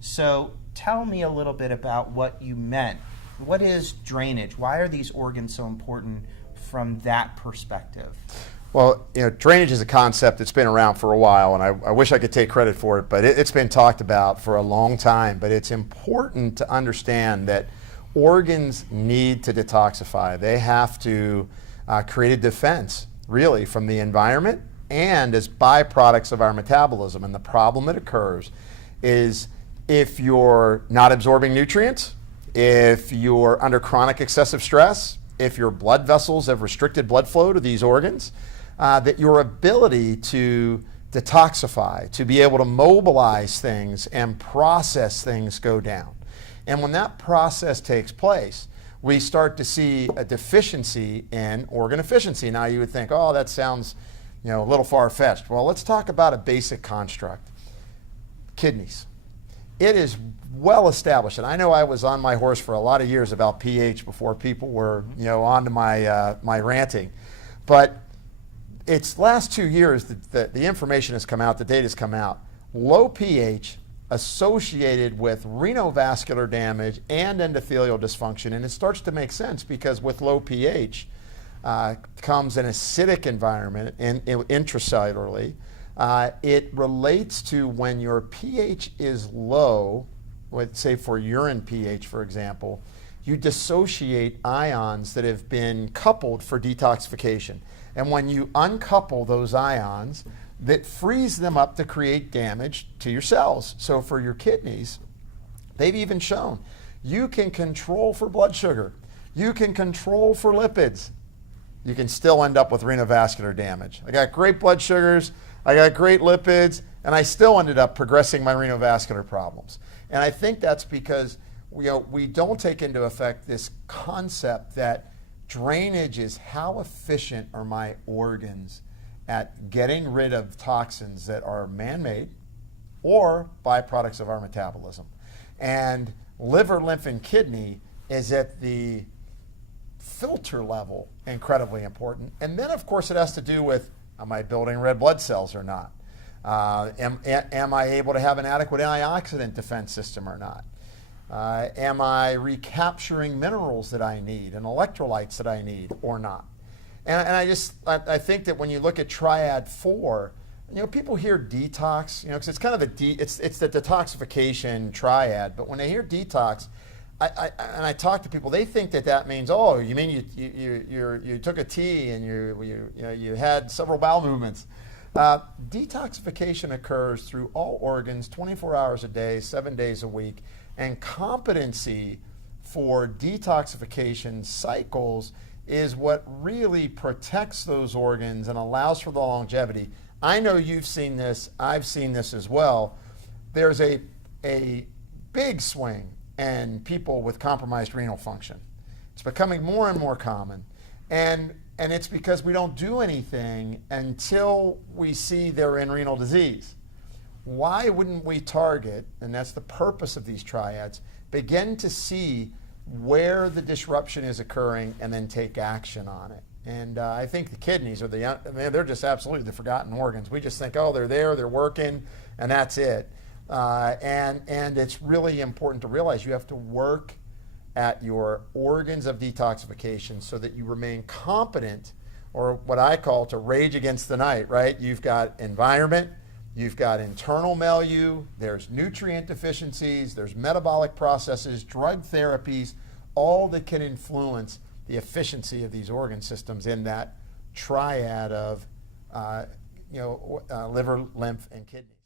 So tell me a little bit about what you meant. What is drainage? Why are these organs so important from that perspective? Well, drainage is a concept that's been around for a while, and I wish I could take credit for it, but it's been talked about for a long time. But it's important to understand that organs need to detoxify. They have to create a defense, really, from the environment and as byproducts of our metabolism. And the problem that occurs is if you're not absorbing nutrients, if you're under chronic excessive stress, if your blood vessels have restricted blood flow to these organs, that your ability to detoxify, to be able to mobilize things and process things go down. And when that process takes place, we start to see a deficiency in organ efficiency. Now you would think, oh, that sounds a little far-fetched. Well, let's talk about a basic construct. Kidneys. It is well established, and I know I was on my horse for a lot of years about pH before people were onto my ranting. But it's last 2 years that the information has come out, the data has come out. Low pH associated with renovascular damage and endothelial dysfunction, and it starts to make sense because with low pH comes an acidic environment intracellularly. It relates to when your pH is low, let's say for urine pH, for example, you dissociate ions that have been coupled for detoxification. And when you uncouple those ions, that frees them up to create damage to your cells. So for your kidneys, they've even shown you can control for blood sugar, you can control for lipids, you can still end up with renovascular damage. I got great blood sugars, I got great lipids, and I still ended up progressing my renovascular problems. And I think that's because we don't take into effect this concept that drainage is how efficient are my organs at getting rid of toxins that are man-made or byproducts of our metabolism. And liver, lymph, and kidney is at the filter level incredibly important. And then, of course, it has to do with, am I building red blood cells or not? Am I able to have an adequate antioxidant defense system or not? Am I recapturing minerals that I need and electrolytes that I need or not? And I think that when you look at Triad 4, people hear detox, because it's kind of it's the detoxification triad. But when they hear detox, and I talk to people, they think that means, oh, you mean you took a tea and you had several bowel movements. Detoxification occurs through all organs, 24 hours a day, 7 days a week, and competency for detoxification cycles is what really protects those organs and allows for the longevity. I know you've seen this, I've seen this as well. There's a big swing in people with compromised renal function. It's becoming more and more common. And it's because we don't do anything until we see they're in renal disease. Why wouldn't we target, and that's the purpose of these triads, begin to see where the disruption is occurring and then take action on it? And I think the kidneys are they're just absolutely the forgotten organs. We just think, oh, they're there, they're working, and that's it. And it's really important to realize you have to work at your organs of detoxification so that you remain competent, or what I call to rage against the night, right? You've got environment, you've got internal milieu, there's nutrient deficiencies, there's metabolic processes, drug therapies, all that can influence the efficiency of these organ systems in that triad of liver, lymph, and kidney.